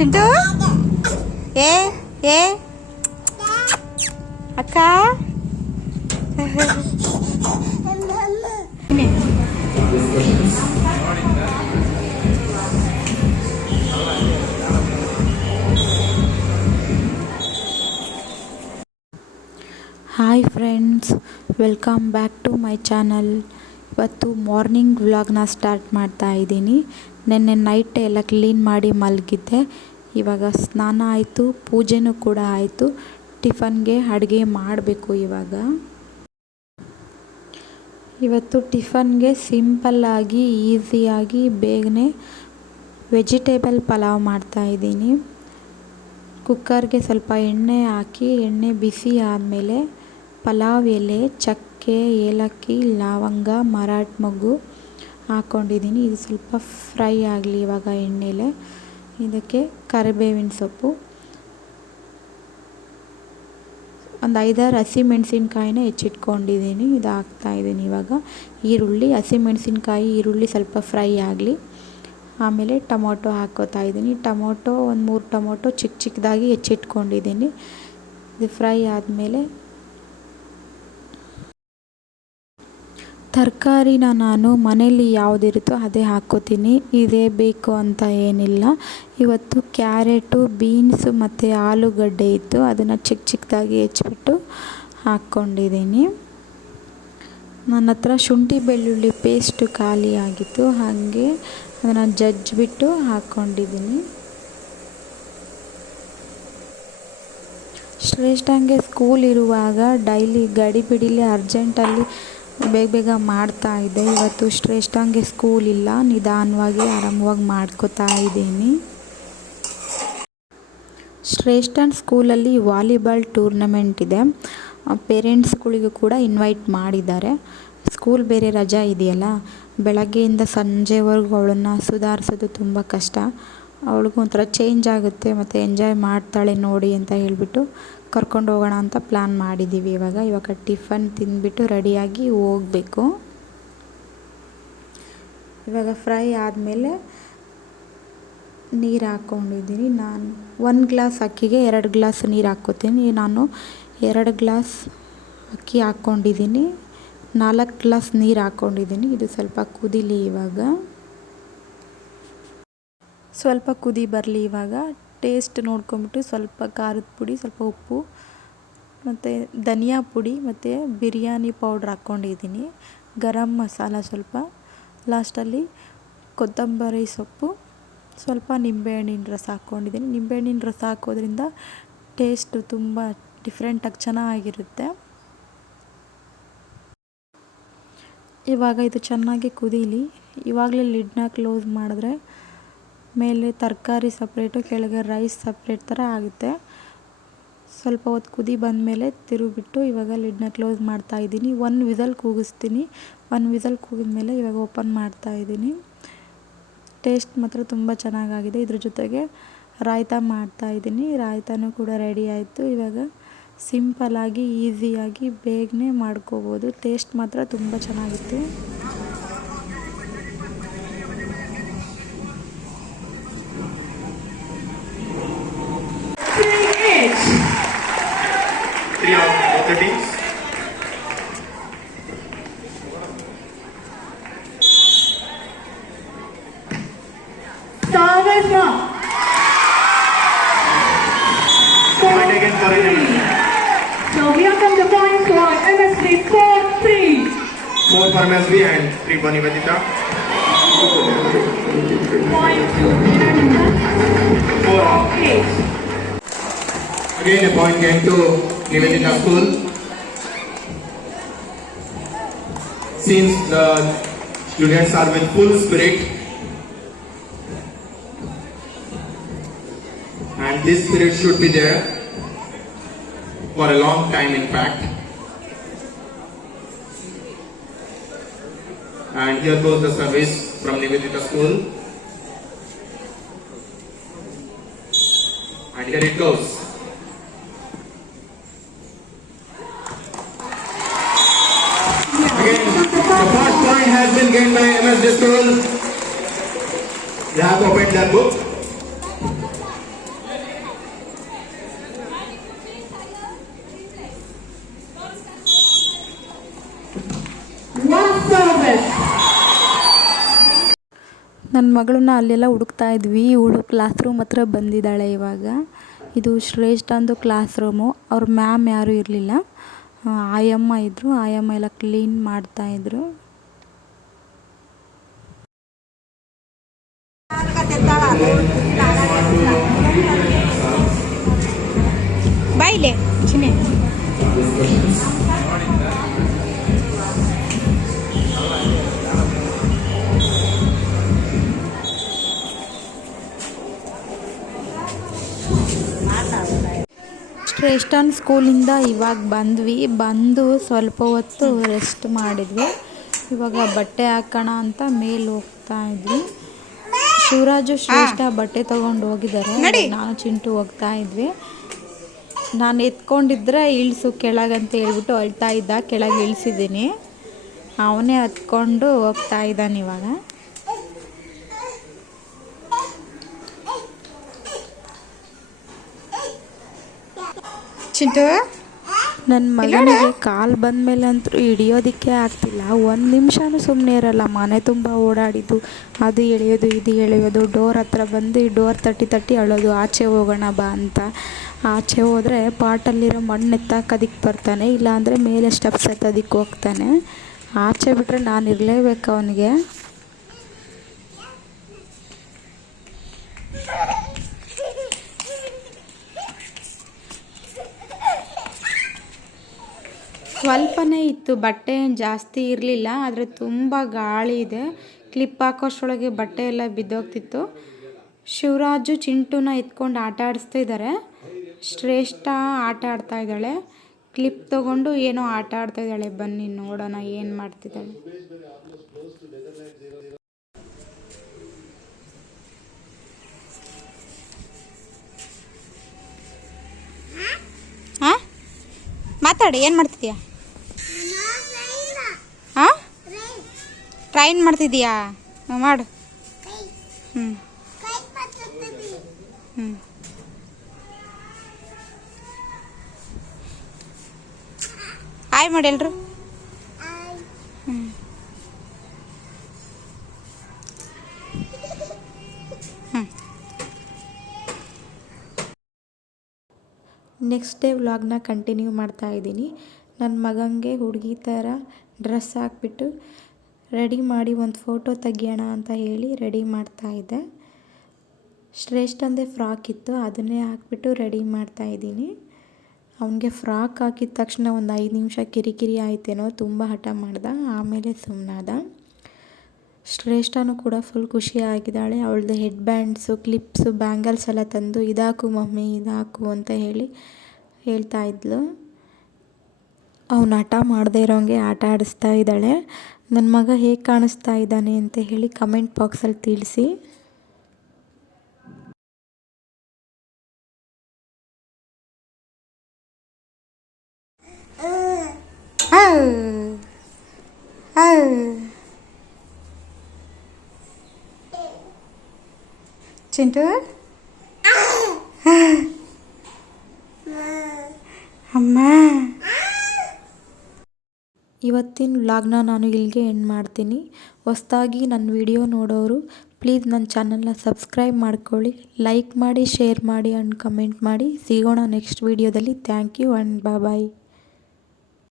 ಚಿಂಟು ಏ ಏ ಅಕ್ಕ hi friends, welcome back to my channel. ಇವತ್ತು ಮಾರ್ನಿಂಗ್ ವ್ಲಾಗ್ನ ಸ್ಟಾರ್ಟ್ ಮಾಡ್ತಾ ಇದ್ದೀನಿ. ನೆನ್ನೆ ನೈಟ್ ಎಲ್ಲ ಕ್ಲೀನ್ ಮಾಡಿ ಮಲಗಿದ್ದೆ. ಇವಾಗ ಸ್ನಾನ ಆಯಿತು, ಪೂಜೆನೂ ಕೂಡ ಆಯಿತು. ಟಿಫನ್ಗೆ ಅಡುಗೆ ಮಾಡಬೇಕು. ಇವತ್ತು ಟಿಫನ್ಗೆ ಸಿಂಪಲ್ಲಾಗಿ ಈಸಿಯಾಗಿ ಬೇಗನೆ ವೆಜಿಟೇಬಲ್ ಪಲಾವ್ ಮಾಡ್ತಾಯಿದ್ದೀನಿ. ಕುಕ್ಕರ್ಗೆ ಸ್ವಲ್ಪ ಎಣ್ಣೆ ಹಾಕಿ, ಎಣ್ಣೆ ಬಿಸಿ ಆದಮೇಲೆ ಪಲಾವ್ ಎಲೆ, ಚಕ್ಕೆ, ಏಲಕ್ಕಿ, ಲವಂಗ, ಮರಾಠ ಮೊಗ್ಗು ಹಾಕ್ಕೊಂಡಿದ್ದೀನಿ. ಇದು ಸ್ವಲ್ಪ ಫ್ರೈ ಆಗಲಿ ಇವಾಗ ಎಣ್ಣೆಲೆ. ಇದಕ್ಕೆ ಕರಿಬೇವಿನ ಸೊಪ್ಪು, ಒಂದು 5-6 ಹಸಿಮೆಣಸಿನ್ಕಾಯಿನ ಹೆಚ್ಚಿಟ್ಕೊಂಡಿದ್ದೀನಿ. ಇದು ಹಾಕ್ತಾಯಿದ್ದೀನಿ. ಇವಾಗ ಈರುಳ್ಳಿ, ಹಸಿಮೆಣಸಿನ್ಕಾಯಿ, ಈರುಳ್ಳಿ ಸ್ವಲ್ಪ ಫ್ರೈ ಆಗಲಿ. ಆಮೇಲೆ ಟೊಮೊಟೊ ಹಾಕ್ಕೋತಾ ಇದ್ದೀನಿ. ಟೊಮೊಟೊ ಒಂದು 3 ಟೊಮೊಟೊ ಚಿಕ್ಕ ಚಿಕ್ಕದಾಗಿ ಹೆಚ್ಚಿಟ್ಕೊಂಡಿದ್ದೀನಿ. ಇದು ಫ್ರೈ ಆದಮೇಲೆ ತರಕಾರಿನ ನಾನು ಮನೇಲಿ ಯಾವುದಿರುತ್ತೋ ಅದೇ ಹಾಕ್ಕೋತೀನಿ. ಇದೇ ಬೇಕು ಅಂತ ಏನಿಲ್ಲ. ಇವತ್ತು ಕ್ಯಾರೆಟು, ಬೀನ್ಸು ಮತ್ತು ಆಲೂಗಡ್ಡೆ ಇತ್ತು. ಅದನ್ನು ಚಿಕ್ಕ ಚಿಕ್ಕದಾಗಿ ಹೆಚ್ಚಿಬಿಟ್ಟು ಹಾಕ್ಕೊಂಡಿದ್ದೀನಿ. ನನ್ನ ಹತ್ರ ಶುಂಠಿ ಬೆಳ್ಳುಳ್ಳಿ ಪೇಸ್ಟು ಖಾಲಿ ಆಗಿತ್ತು, ಹಾಗೆ ಅದನ್ನು ಜಜ್ಜಿಬಿಟ್ಟು ಹಾಕ್ಕೊಂಡಿದ್ದೀನಿ. ಶ್ರೇಷ್ಠಂಗೆ ಸ್ಕೂಲ್ ಇರುವಾಗ ಡೈಲಿ ಗಡಿಬಿಡಿಲಿ ಅರ್ಜೆಂಟಲ್ಲಿ ಬೇಗ ಮಾಡ್ತಾಯಿದ್ದೆ. ಇವತ್ತು ಶ್ರೇಷ್ಠಂಗೆ ಸ್ಕೂಲ್ ಇಲ್ಲ, ನಿಧಾನವಾಗಿ ಆರಾಮವಾಗಿ ಮಾಡ್ಕೋತಾ ಇದ್ದೀನಿ. ಶ್ರೇಷ್ಠನ್ ಸ್ಕೂಲಲ್ಲಿ ವಾಲಿಬಾಲ್ ಟೂರ್ನಮೆಂಟ್ ಇದೆ. ಪೇರೆಂಟ್ಸ್ಗಳಿಗೂ ಕೂಡ ಇನ್ವೈಟ್ ಮಾಡಿದ್ದಾರೆ. ಸ್ಕೂಲ್ ಬೇರೆ ರಜಾ ಇದೆಯಲ್ಲ, ಬೆಳಗ್ಗೆಯಿಂದ ಸಂಜೆವರೆಗೂ ಅವಳನ್ನು ಸುಧಾರಿಸೋದು ತುಂಬ ಕಷ್ಟ. ಅವಳಿಗೂ ಒಂಥರ ಚೇಂಜ್ ಆಗುತ್ತೆ ಮತ್ತು ಎಂಜಾಯ್ ಮಾಡ್ತಾಳೆ ನೋಡಿ ಅಂತ ಹೇಳಿಬಿಟ್ಟು ಕರ್ಕೊಂಡು ಹೋಗೋಣ ಅಂತ ಪ್ಲ್ಯಾನ್ ಮಾಡಿದ್ದೀವಿ. ಇವಾಗ ಟಿಫನ್ ತಿಂದುಬಿಟ್ಟು ರೆಡಿಯಾಗಿ ಹೋಗಬೇಕು. ಇವಾಗ ಫ್ರೈ ಆದಮೇಲೆ ನೀರು ಹಾಕ್ಕೊಂಡಿದ್ದೀನಿ. ನಾನು 1 ಗ್ಲಾಸ್ ಅಕ್ಕಿಗೆ 2 ಗ್ಲಾಸ್ ನೀರು ಹಾಕ್ಕೋತೀನಿ. ನಾನು 2 ಗ್ಲಾಸ್ ಅಕ್ಕಿ ಹಾಕ್ಕೊಂಡಿದ್ದೀನಿ, 4 ಗ್ಲಾಸ್ ನೀರು ಹಾಕ್ಕೊಂಡಿದ್ದೀನಿ. ಇದು ಸ್ವಲ್ಪ ಕುದೀಲಿ. ಇವಾಗ ಸ್ವಲ್ಪ ಕುದಿ ಬರಲಿ. ಇವಾಗ ಟೇಸ್ಟ್ ನೋಡ್ಕೊಂಬಿಟ್ಟು ಸ್ವಲ್ಪ ಖಾರದ ಪುಡಿ, ಸ್ವಲ್ಪ ಉಪ್ಪು ಮತ್ತು ಧನಿಯಾ ಪುಡಿ ಮತ್ತು ಬಿರಿಯಾನಿ ಪೌಡ್ರ್ ಹಾಕ್ಕೊಂಡಿದ್ದೀನಿ. ಗರಂ ಮಸಾಲ ಸ್ವಲ್ಪ, ಲಾಸ್ಟಲ್ಲಿ ಕೊತ್ತಂಬರಿ ಸೊಪ್ಪು, ಸ್ವಲ್ಪ ನಿಂಬೆಹಣ್ಣಿನ ರಸ ಹಾಕ್ಕೊಂಡಿದ್ದೀನಿ. ನಿಂಬೆಹಣ್ಣಿನ ರಸ ಹಾಕೋದ್ರಿಂದ ಟೇಸ್ಟು ತುಂಬ ಡಿಫ್ರೆಂಟಾಗಿ ಚೆನ್ನಾಗಿರುತ್ತೆ. ಇವಾಗ ಇದು ಚೆನ್ನಾಗಿ ಕುದೀಲಿ. ಇವಾಗಲೇ ಲಿಡ್ನ ಕ್ಲೋಸ್ ಮಾಡಿದ್ರೆ ಮೇಲೆ ತರಕಾರಿ ಸಪ್ರೇಟು, ಕೆಳಗೆ ರೈಸ್ ಸಪ್ರೇಟ್ ಥರ ಆಗುತ್ತೆ. ಸ್ವಲ್ಪ ಹೊತ್ತು ಕುದಿ ಬಂದಮೇಲೆ ತಿರುಗಿಬಿಟ್ಟು ಇವಾಗ ಲಿಡ್ನ ಕ್ಲೋಸ್ ಮಾಡ್ತಾಯಿದ್ದೀನಿ. 1 ವಿಸಲ್ ಕೂಗಿಸ್ತೀನಿ. 1 ವಿಸಲ್ ಕೂಗಿದ್ಮೇಲೆ ಇವಾಗ ಓಪನ್ ಮಾಡ್ತಾಯಿದ್ದೀನಿ. ಟೇಸ್ಟ್ ಮಾತ್ರ ತುಂಬ ಚೆನ್ನಾಗಾಗಿದೆ. ಇದ್ರ ಜೊತೆಗೆ ರಾಯ್ತ ಮಾಡ್ತಾಯಿದ್ದೀನಿ. ರಾಯ್ತನೂ ಕೂಡ ರೆಡಿ ಆಯಿತು. ಇವಾಗ ಸಿಂಪಲ್ಲಾಗಿ ಈಸಿಯಾಗಿ ಬೇಗನೆ ಮಾಡ್ಕೋಬೋದು. ಟೇಸ್ಟ್ ಮಾತ್ರ ತುಂಬ ಚೆನ್ನಾಗಿತ್ತು. So here comes the points for MSB 4-3. 4 for MSB and 3 for Nivedita. Point to Nivedita. 4-8. Again a point came to Nivedita school. Since the students are with full spirit and this spirit should be there for a long time, in fact. And here goes the service from Nivedita school. And here it goes. Again, the first point has been gained by MSD school. They have opened their book. ಮಗಳನ್ನ ಅಲ್ಲೆಲ್ಲ ಹುಡುಕ್ತಾ ಇದ್ವಿ. ಇವಳು class room ಹತ್ರ ಬಂದಿದ್ದಾಳೆ ಇವಾಗ. ಇದು ಶ್ರೇಷ್ಠ ಅಂದು ಕ್ಲಾಸ್ ರೂಮು. ಅವ್ರ ಮ್ಯಾಮ್ ಯಾರೂ ಇರಲಿಲ್ಲ, ಆಯಮ್ಮ ಇದ್ದರು. ಆಯಮ್ಮ ಎಲ್ಲ ಕ್ಲೀನ್ ಮಾಡ್ತಾಯಿದ್ರು. ಬಾಯಿಲೆ ಚಿನ್ನೆ. ಶ್ರೇಷ್ಠನ್ ಸ್ಕೂಲಿಂದ ಇವಾಗ ಬಂದು ಸ್ವಲ್ಪ ಹೊತ್ತು ರೆಸ್ಟ್ ಮಾಡಿದ್ವಿ. ಇವಾಗ ಬಟ್ಟೆ ಹಾಕೋಣ ಅಂತ ಮೇಲೆ ಹೋಗ್ತಾ ಇದ್ವಿ. ಶಿವರಾಜು ಶ್ರೇಷ್ಠ ಬಟ್ಟೆ ತೊಗೊಂಡು ಹೋಗಿದ್ದಾರೆ. ನಾನು ಚಿಂಟು ಹೋಗ್ತಾ ಇದ್ವಿ. ನಾನು ಎತ್ಕೊಂಡಿದ್ರೆ ಇಳಿಸು ಕೆಳಗಂತ ಹೇಳ್ಬಿಟ್ಟು ಅಳ್ತಾ ಇದ್ದ. ಕೆಳಗೆ ಇಳಿಸಿದ್ದೀನಿ. ಅವನೇ ಹತ್ಕೊಂಡು ಹೋಗ್ತಾ ಇದ್ದಾನೆ ಇವಾಗ. ಚಿಂಟು, ನನ್ನ ಮಗನಿಗೆ ಕಾಲು ಬಂದಮೇಲೆ ಅಂತೂ ಹಿಡಿಯೋದಕ್ಕೆ ಆಗ್ತಿಲ್ಲ. ಒಂದು ನಿಮಿಷನೂ ಸುಮ್ಮನೆ ಇರಲ್ಲ. ಮನೆ ತುಂಬ ಓಡಾಡಿದ್ದು, ಅದು ಎಳೆಯೋದು ಇದು ಎಳೆಯೋದು. ಡೋರ್ ಹತ್ರ ಬಂದು ಡೋರ್ ತಟ್ಟಿ ಅಳೋದು, ಆಚೆ ಹೋಗೋಣ ಬಾ ಅಂತ. ಆಚೆ ಹೋದರೆ ಪಾಟಲ್ಲಿರೋ ಮಣ್ಣು ಎತ್ತಾಕೋದಕ್ಕೆ ಬರ್ತಾನೆ, ಇಲ್ಲಾಂದರೆ ಮೇಲೆ ಸ್ಟೆಪ್ಸ್ ಎತ್ತೋದಕ್ಕೆ ಹೋಗ್ತಾನೆ. ಆಚೆ ಬಿಟ್ಟರೆ ನಾನು ಇರಲೇಬೇಕು ಅವನಿಗೆ. ಸ್ವಲ್ಪನೇ ಇತ್ತು, ಬಟ್ಟೆ ಏನು ಜಾಸ್ತಿ ಇರಲಿಲ್ಲ. ಆದರೆ ತುಂಬ ಗಾಳಿ ಇದೆ. ಕ್ಲಿಪ್ ಹಾಕೋಷ್ಟರೊಳಗೆ ಬಟ್ಟೆ ಎಲ್ಲ ಬಿದ್ದೋಗ್ತಿತ್ತು. ಶಿವರಾಜು ಚಿಂಟುನ ಎತ್ಕೊಂಡು ಆಟ ಆಡಿಸ್ತಾ ಇದ್ದಾರೆ. ಶ್ರೇಷ್ಠ ಆಟ ಆಡ್ತಾ ಇದ್ದಾಳೆ. ಕ್ಲಿಪ್ ತೊಗೊಂಡು ಏನೋ ಆಟ ಆಡ್ತಾ ಇದ್ದಾಳೆ. ಬನ್ನಿ ನೋಡೋಣ ಏನು ಮಾಡ್ತಿದ್ದಾಳೆ. ಹಾಂ, ಮಾತಾಡಿ. ಏನು ಮಾಡ್ತಿದ್ಯಾ? ಹಾಂ, ಟ್ರೈನ್ ಮಾಡ್ತಿದ್ದೀಯಾ? ಮಾಡು. ಹ್ಞೂ ಹ್ಞೂ ಹಾಯ್ ಮಾಡಿ ಎಲ್ರು. ಹ್ಞೂ ಹ್ಞೂ ನೆಕ್ಸ್ಟ್ ಡೇ ವ್ಲಾಗ್ನ ಕಂಟಿನ್ಯೂ ಮಾಡ್ತಾ ಇದ್ದೀನಿ. ನನ್ನ ಮಗನಿಗೆ ಹುಡುಗಿ ಥರ ಡ್ರೆಸ್ ಹಾಕ್ಬಿಟ್ಟು ರೆಡಿ ಮಾಡಿ ಒಂದು ಫೋಟೋ ತೆಗಿಯೋಣ ಅಂತ ಹೇಳಿ ರೆಡಿ ಮಾಡ್ತಾಯಿದ್ದೆ. ಶ್ರೇಷ್ಠಂದೇ ಫ್ರಾಕ್ ಇತ್ತು, ಅದನ್ನೇ ಹಾಕ್ಬಿಟ್ಟು ರೆಡಿ ಮಾಡ್ತಾಯಿದ್ದೀನಿ. ಅವನಿಗೆ ಫ್ರಾಕ್ ಹಾಕಿದ ತಕ್ಷಣ ಒಂದು 5 ನಿಮಿಷ ಕಿರಿಕಿರಿ ಆಯ್ತೇನೋ, ತುಂಬ ಹಠ ಮಾಡ್ದ. ಆಮೇಲೆ ಸುಮ್ಮನಾದ. ಶ್ರೇಷ್ಠನೂ ಕೂಡ ಫುಲ್ ಖುಷಿಯಾಗಿದ್ದಾಳೆ. ಅವಳದ್ದು ಹೆಡ್ ಬ್ಯಾಂಡ್ಸು, ಕ್ಲಿಪ್ಸು, ಬ್ಯಾಂಗಲ್ಸ್ ಎಲ್ಲ ತಂದು ಇದಾಕು ಮಮ್ಮಿ ಇದಾಕು ಅಂತ ಹೇಳ್ತಾ ಇದ್ಲು. ಅವನು ಹಠ ಮಾಡದೇ ಇರೋಂಗೆ ಆಟ ಆಡಿಸ್ತಾ ಇದ್ದಾಳೆ. ನನ್ನ ಮಗ ಹೇಗೆ ಕಾಣಿಸ್ತಾ ಇದ್ದಾನೆ ಅಂತ ಹೇಳಿ ಕಮೆಂಟ್ ಬಾಕ್ಸಲ್ಲಿ ತಿಳಿಸಿ. ಚಿಂಟು, ಅಮ್ಮ. ಇವತ್ತಿನ ವ್ಲಾಗ್ನ ನಾನು ಇಲ್ಲಿಗೆ ಎಂಡ್ ಮಾಡ್ತೀನಿ. ಹೊಸದಾಗಿ ನನ್ನ ವಿಡಿಯೋ ನೋಡೋರು ಪ್ಲೀಸ್ ನನ್ನ ಚಾನಲ್ನ ಸಬ್ಸ್ಕ್ರೈಬ್ ಮಾಡ್ಕೊಳ್ಳಿ, ಲೈಕ್ ಮಾಡಿ, ಶೇರ್ ಮಾಡಿ ಆ್ಯಂಡ್ ಕಮೆಂಟ್ ಮಾಡಿ. ಸಿಗೋಣ ನೆಕ್ಸ್ಟ್ ವಿಡಿಯೋದಲ್ಲಿ. Thank you and bye.